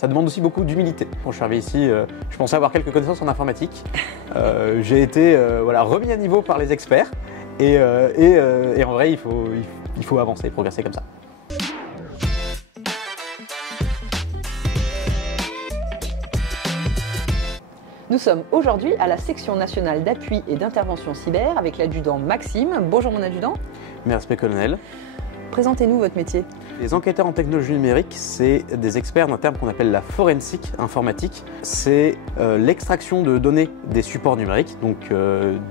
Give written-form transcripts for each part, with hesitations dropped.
Ça demande aussi beaucoup d'humilité. Quand je suis arrivé ici, je pensais avoir quelques connaissances en informatique. J'ai été remis à niveau par les experts et en vrai, il faut avancer, progresser comme ça. Nous sommes aujourd'hui à la section nationale d'appui et d'intervention cyber avec l'adjudant Maxime. Bonjour mon adjudant. Mes respects, colonel. Présentez-nous votre métier. Les enquêteurs en technologie numérique, c'est des experts d'un terme qu'on appelle la forensique informatique. C'est l'extraction de données des supports numériques, donc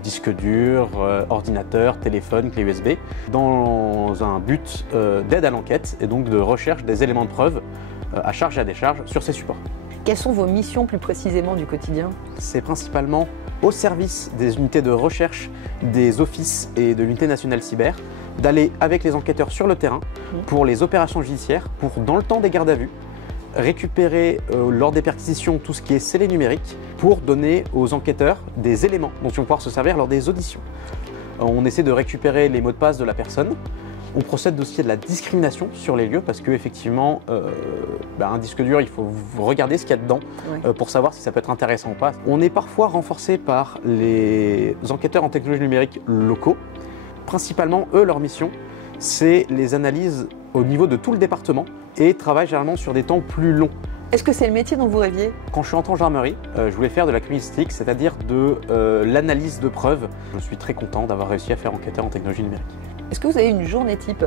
disques durs, ordinateurs, téléphones, clés USB, dans un but d'aide à l'enquête et donc de recherche des éléments de preuve à charge et à décharge sur ces supports. Quelles sont vos missions plus précisément du quotidien? C'est principalement au service des unités de recherche, des offices et de l'unité nationale cyber, d'aller avec les enquêteurs sur le terrain pour les opérations judiciaires, pour dans le temps des gardes à vue, récupérer lors des perquisitions tout ce qui est scellé numérique pour donner aux enquêteurs des éléments dont ils vont pouvoir se servir lors des auditions. On essaie de récupérer les mots de passe de la personne. On procède aussi à de la discrimination sur les lieux parce qu'effectivement, un disque dur, il faut regarder ce qu'il y a dedans pour savoir si ça peut être intéressant ou pas. On est parfois renforcé par les enquêteurs en technologie numérique locaux. Principalement, eux, leur mission, c'est les analyses au niveau de tout le département et travaillent généralement sur des temps plus longs. Est-ce que c'est le métier dont vous rêviez? Quand je suis entré en gendarmerie, je voulais faire de la criminalistique, c'est-à-dire de l'analyse de preuves. Je suis très content d'avoir réussi à faire enquêteur en technologie numérique. Est-ce que vous avez une journée type?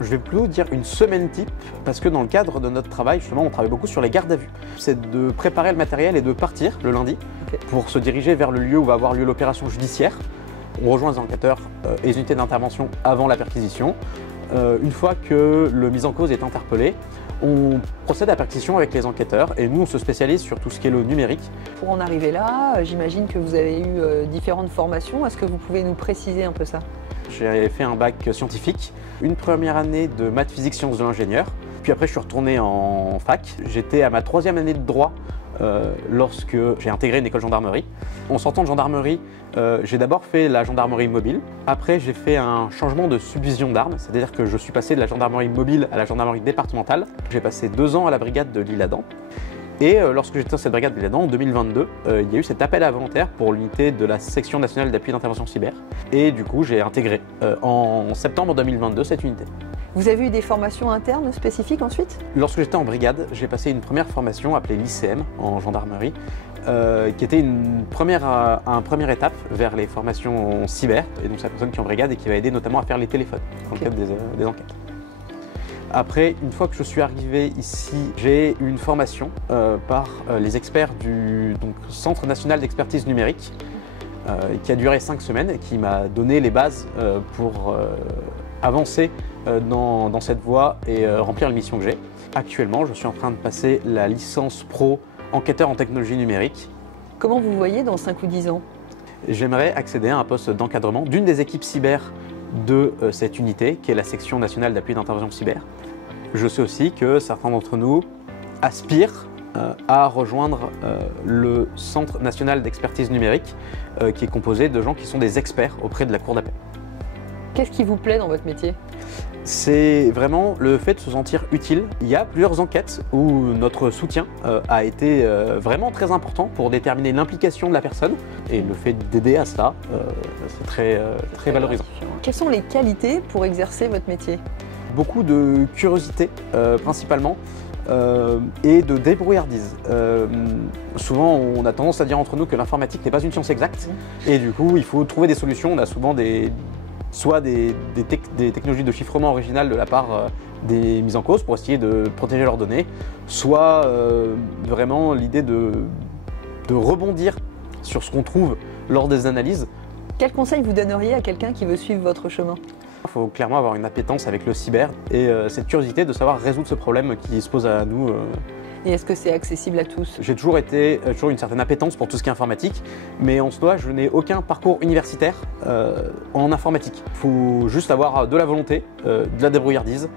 Je vais plutôt dire une semaine type, parce que dans le cadre de notre travail, justement, on travaille beaucoup sur les gardes à vue. C'est de préparer le matériel et de partir le lundi pour se diriger vers le lieu où va avoir lieu l'opération judiciaire. On rejoint les enquêteurs et les unités d'intervention avant la perquisition. Une fois que le mis en cause est interpellé, on procède à la perquisition avec les enquêteurs et nous on se spécialise sur tout ce qui est le numérique. Pour en arriver là, j'imagine que vous avez eu différentes formations. Est-ce que vous pouvez nous préciser un peu ça? J'ai fait un bac scientifique, une première année de maths physique sciences de l'ingénieur, puis après je suis retourné en fac. J'étais à ma 3e année de droit lorsque j'ai intégré une école gendarmerie. En sortant de gendarmerie, j'ai d'abord fait la gendarmerie mobile. Après, j'ai fait un changement de subdivision d'armes, c'est-à-dire que je suis passé de la gendarmerie mobile à la gendarmerie départementale. J'ai passé 2 ans à la brigade de l'Isle-Adam. Et lorsque j'étais dans cette brigade de l'Isle-Adam, en 2022, il y a eu cet appel à volontaires pour l'unité de la section nationale d'appui d'intervention cyber. Et du coup, j'ai intégré en septembre 2022 cette unité. Vous avez eu des formations internes spécifiques ensuite? Lorsque j'étais en brigade, j'ai passé une première formation appelée l'ICM en gendarmerie, qui était une première étape vers les formations cyber. Et donc c'est la personne qui est en brigade et qui va aider notamment à faire les téléphones dans le cadre des enquêtes. Après, une fois que je suis arrivé ici, j'ai eu une formation par les experts du Centre national d'expertise numérique qui a duré 5 semaines et qui m'a donné les bases pour avancer dans cette voie et remplir les missions que j'ai. Actuellement, je suis en train de passer la licence pro enquêteur en technologie numérique. Comment vous voyez dans 5 ou 10 ans? J'aimerais accéder à un poste d'encadrement d'une des équipes cyber de cette unité, qui est la section nationale d'appui d'intervention cyber. Je sais aussi que certains d'entre nous aspirent à rejoindre le Centre national d'expertise numérique, qui est composé de gens qui sont des experts auprès de la cour d'appel. Qu'est-ce qui vous plaît dans votre métier? C'est vraiment le fait de se sentir utile. Il y a plusieurs enquêtes où notre soutien a été vraiment très important pour déterminer l'implication de la personne et le fait d'aider à cela, c'est très valorisant. Quelles sont les qualités pour exercer votre métier? Beaucoup de curiosité principalement et de débrouillardise. Souvent on a tendance à dire entre nous que l'informatique n'est pas une science exacte et du coup il faut trouver des solutions. On a souvent soit des technologies de chiffrement originales de la part des mises en cause pour essayer de protéger leurs données, soit vraiment l'idée de rebondir sur ce qu'on trouve lors des analyses. Quel conseil vous donneriez à quelqu'un qui veut suivre votre chemin? Il faut clairement avoir une appétence avec le cyber et cette curiosité de savoir résoudre ce problème qui se pose à nous. Et est-ce que c'est accessible à tous? J'ai toujours une certaine appétence pour tout ce qui est informatique, mais en soi, je n'ai aucun parcours universitaire en informatique. Il faut juste avoir de la volonté, de la débrouillardise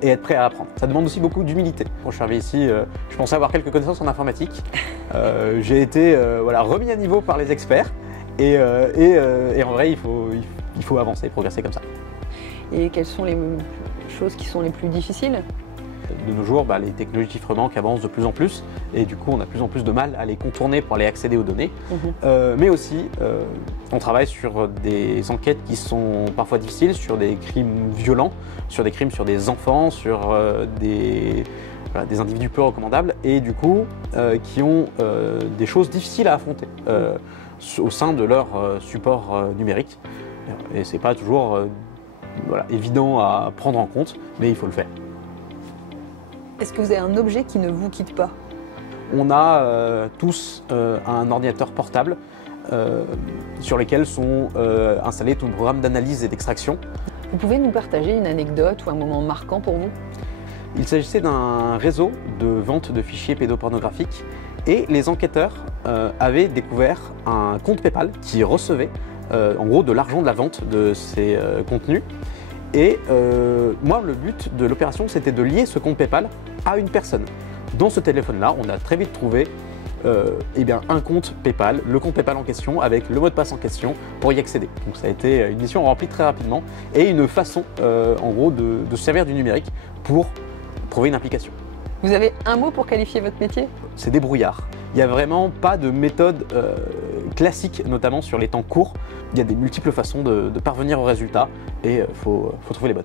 et être prêt à apprendre. Ça demande aussi beaucoup d'humilité. Quand je suis arrivé ici, je pensais avoir quelques connaissances en informatique. J'ai été remis à niveau par les experts et en vrai, il faut avancer, progresser comme ça. Et quelles sont les choses qui sont les plus difficiles? De nos jours, les technologies de chiffrement avancent de plus en plus et du coup on a de plus en plus de mal à les contourner pour aller accéder aux données. Mais aussi, on travaille sur des enquêtes qui sont parfois difficiles, sur des crimes violents, sur des crimes sur des enfants, sur des individus peu recommandables et du coup qui ont des choses difficiles à affronter au sein de leur support numérique. Et c'est pas toujours évident à prendre en compte, mais il faut le faire. Est-ce que vous avez un objet qui ne vous quitte pas? On a tous un ordinateur portable sur lequel sont installés tous les programmes d'analyse et d'extraction. Vous pouvez nous partager une anecdote ou un moment marquant pour vous? Il s'agissait d'un réseau de vente de fichiers pédopornographiques et les enquêteurs avaient découvert un compte PayPal qui recevait en gros de l'argent de la vente de ces contenus. Et moi, le but de l'opération, c'était de lier ce compte PayPal à une personne. Dans ce téléphone-là, on a très vite trouvé un compte PayPal, le compte PayPal en question, avec le mot de passe en question pour y accéder. Donc ça a été une mission remplie très rapidement et une façon, en gros, de se servir du numérique pour trouver une application. Vous avez un mot pour qualifier votre métier? C'est débrouillard. Il n'y a vraiment pas de méthode classique, notamment sur les temps courts. Il y a des multiples façons de parvenir au résultat et il faut trouver les bonnes.